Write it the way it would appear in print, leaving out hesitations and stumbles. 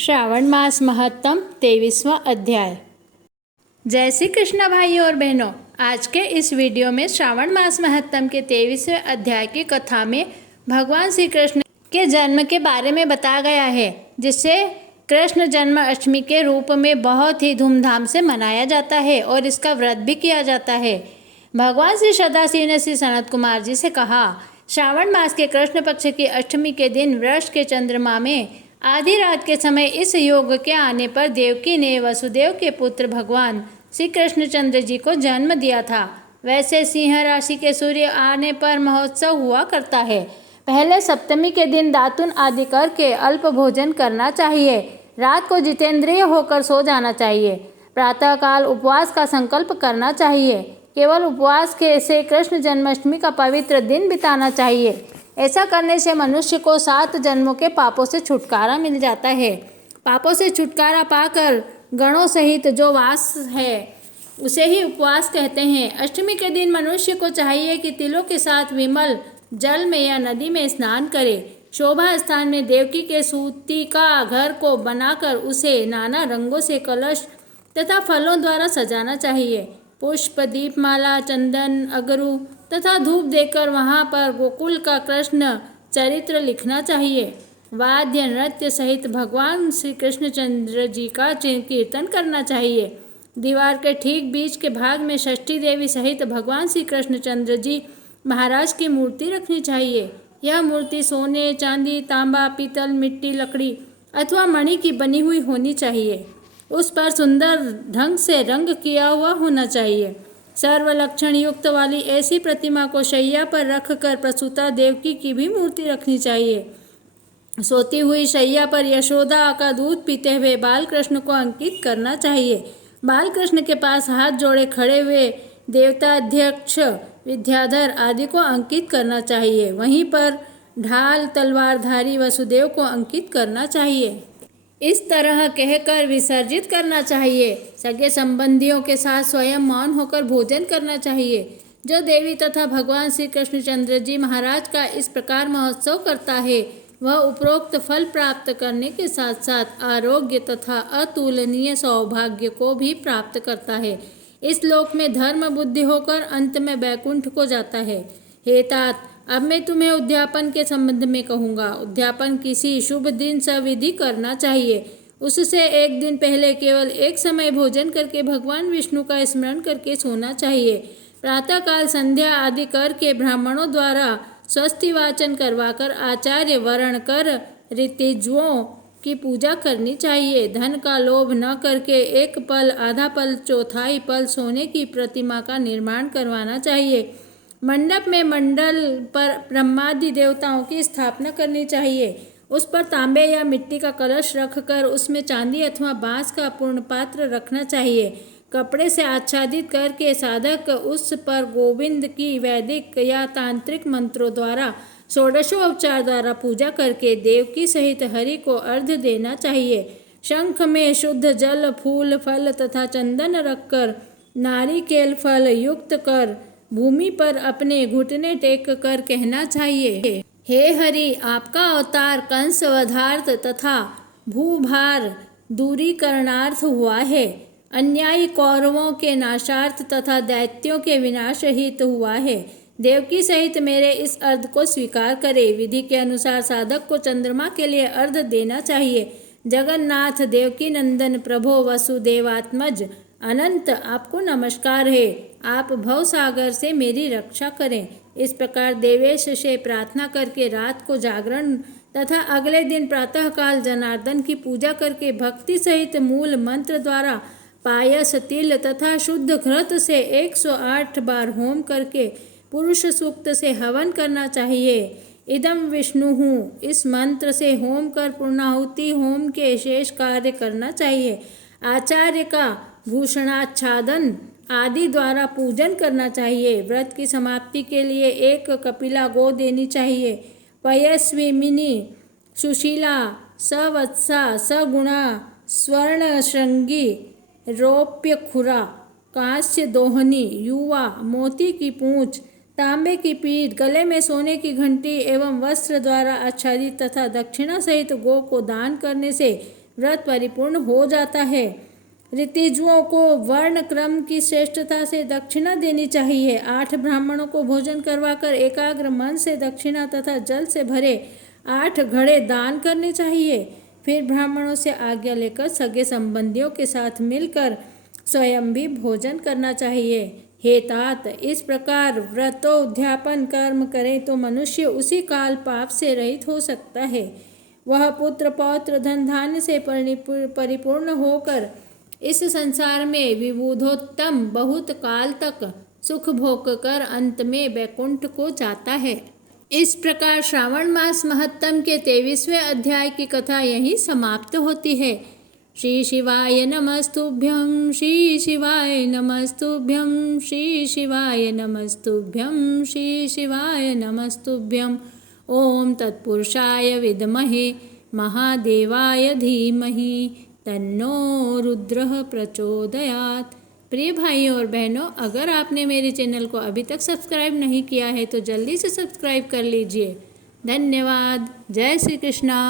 श्रावण मास महत्तम 23वां अध्याय। जय श्री कृष्ण भाइयों और बहनों, आज के इस वीडियो में श्रावण मास महत्तम के 23वें अध्याय की कथा में भगवान श्री कृष्ण के जन्म के बारे में बताया गया है, जिसे कृष्ण जन्माष्टमी के रूप में बहुत ही धूमधाम से मनाया जाता है और इसका व्रत भी किया जाता है। भगवान श्री सदाशिव ने श्री सनत कुमार जी से कहा, श्रावण मास के कृष्ण पक्ष की अष्टमी के दिन वृष के चंद्रमा में आधी रात के समय इस योग के आने पर देवकी ने वसुदेव के पुत्र भगवान श्री कृष्णचंद्र जी को जन्म दिया था। वैसे सिंह राशि के सूर्य आने पर महोत्सव हुआ करता है। पहले सप्तमी के दिन दातुन आदि करके अल्प भोजन करना चाहिए। रात को जितेंद्रिय होकर सो जाना चाहिए। प्रातःकाल उपवास का संकल्प करना चाहिए। केवल उपवास के से कृष्ण जन्माष्टमी का पवित्र दिन बिताना चाहिए। ऐसा करने से मनुष्य को 7 जन्मों के पापों से छुटकारा मिल जाता है। पापों से छुटकारा पाकर गणों सहित जो वास है उसे ही उपवास कहते हैं। अष्टमी के दिन मनुष्य को चाहिए कि तिलों के साथ विमल जल में या नदी में स्नान करे। शोभा स्थान में देवकी के सूती का घर को बनाकर उसे नाना रंगों से कलश तथा फलों द्वारा सजाना चाहिए। पुष्प, दीपमाला, चंदन, अगरू तथा धूप देकर वहाँ पर गोकुल का कृष्ण चरित्र लिखना चाहिए। वाद्य नृत्य सहित भगवान श्री कृष्णचंद्र जी का कीर्तन करना चाहिए। दीवार के ठीक बीच के भाग में षष्ठी देवी सहित भगवान श्री कृष्णचंद्र जी महाराज की मूर्ति रखनी चाहिए। यह मूर्ति सोने, चांदी, तांबा, पीतल, मिट्टी, लकड़ी अथवा मणि की बनी हुई होनी चाहिए। उस पर सुंदर ढंग से रंग किया हुआ होना चाहिए। सर्वलक्षण युक्त वाली ऐसी प्रतिमा को शैया पर रखकर प्रसूता देवकी की भी मूर्ति रखनी चाहिए। सोती हुई शैया पर यशोदा का दूध पीते हुए बाल कृष्ण को अंकित करना चाहिए। बाल कृष्ण के पास हाथ जोड़े खड़े हुए देवताध्यक्ष विद्याधर आदि को अंकित करना चाहिए। वहीं पर ढाल तलवारधारी वसुदेव को अंकित करना चाहिए। इस तरह कहकर विसर्जित करना चाहिए। सगे संबंधियों के साथ स्वयं मौन होकर भोजन करना चाहिए। जो देवी तथा भगवान श्री कृष्णचंद्र जी महाराज का इस प्रकार महोत्सव करता है वह उपरोक्त फल प्राप्त करने के साथ साथ आरोग्य तथा अतुलनीय सौभाग्य को भी प्राप्त करता है। इस लोक में धर्म बुद्धि होकर अंत में वैकुंठ को जाता है। हे तात, अब मैं तुम्हें उद्यापन के संबंध में कहूँगा। उद्यापन किसी शुभ दिन सविधि करना चाहिए। उससे एक दिन पहले केवल एक समय भोजन करके भगवान विष्णु का स्मरण करके सोना चाहिए। प्रातःकाल संध्या आदि करके ब्राह्मणों द्वारा स्वस्ति वाचन करवाकर आचार्य वर्ण कर ऋतिज्वों की पूजा करनी चाहिए। धन का लोभ न करके एक पल, आधा पल, चौथाई पल सोने की प्रतिमा का निर्माण करवाना चाहिए। मंडप में मंडल पर ब्रह्मादि देवताओं की स्थापना करनी चाहिए। उस पर तांबे या मिट्टी का कलश रखकर उसमें चांदी अथवा बांस का पूर्ण पात्र रखना चाहिए। कपड़े से आच्छादित करके साधक उस पर गोविंद की वैदिक या तांत्रिक मंत्रों द्वारा षोडशोपचार द्वारा पूजा करके देवकी सहित हरि को अर्घ्य देना चाहिए। शंख में शुद्ध जल, फूल, फल तथा चंदन रखकर नारिकेल फल युक्त कर भूमि पर अपने घुटने टेक कर कहना चाहिए, हे हरि, आपका अवतार कंस वधार्थ तथा भूभार दूरीकरणार्थ हुआ है। अन्यायी कौरवों के नाशार्थ तथा दैत्यों के विनाश हित हुआ है। देवकी सहित मेरे इस अर्घ को स्वीकार करे। विधि के अनुसार साधक को चंद्रमा के लिए अर्घ देना चाहिए। जगन्नाथ देवकी नंदन प्रभो वसुदेवात्मज अनंत, आपको नमस्कार है। आप भव सागर से मेरी रक्षा करें। इस प्रकार देवेश से प्रार्थना करके रात को जागरण तथा अगले दिन प्रातःकाल जनार्दन की पूजा करके भक्ति सहित मूल मंत्र द्वारा पायस, तिल तथा शुद्ध घृत से 108 बार होम करके पुरुष सूक्त से हवन करना चाहिए। इदम विष्णु हूँ, इस मंत्र से होम कर पूर्णाहुति होम के शेष कार्य करना चाहिए। आचार्य का भूषणाच्छादन आदि द्वारा पूजन करना चाहिए। व्रत की समाप्ति के लिए एक कपिला गो देनी चाहिए। पयस्विमिनी, सुशीला, सवत्सा, सगुणा, स्वर्ण श्रृंगी, रौप्य खुरा, कांस्य दोहनी, युवा, मोती की पूंछ, तांबे की पीठ, गले में सोने की घंटी एवं वस्त्र द्वारा आच्छादित तथा दक्षिणा सहित गो को दान करने से व्रत परिपूर्ण हो जाता है। ऋतिजुओं को वर्ण क्रम की श्रेष्ठता से दक्षिणा देनी चाहिए। 8 ब्राह्मणों को भोजन करवाकर एकाग्र मन से दक्षिणा तथा जल से भरे 8 घड़े दान करने चाहिए। फिर ब्राह्मणों से आज्ञा लेकर सगे संबंधियों के साथ मिलकर स्वयं भी भोजन करना चाहिए। हे तात, इस प्रकार व्रतोद्यापन कर्म करे तो मनुष्य उसी काल पाप से रहित हो सकता है। वह पुत्र पौत्र धन धान्य से परिपूर्ण होकर इस संसार में विबुधोत्तम बहुत काल तक सुख भोग कर अंत में वैकुंठ को जाता है। इस प्रकार श्रावण मास महत्तम के 23वें अध्याय की कथा यहीं समाप्त होती है। श्री शिवाय नमस्तुभ्यं, श्री शिवाय नमस्तुभ्यं, श्री शिवाय नमस्तुभ्यं, श्री शिवाय नमस्तुभ्यं। ओम तत्पुरुषाय विद्महे महादेवाय धीमहि तन्नो रुद्रः प्रचोदयात्। प्रिय भाइयों और बहनों, अगर आपने मेरे चैनल को अभी तक सब्सक्राइब नहीं किया है तो जल्दी से सब्सक्राइब कर लीजिए। धन्यवाद। जय श्री कृष्णा।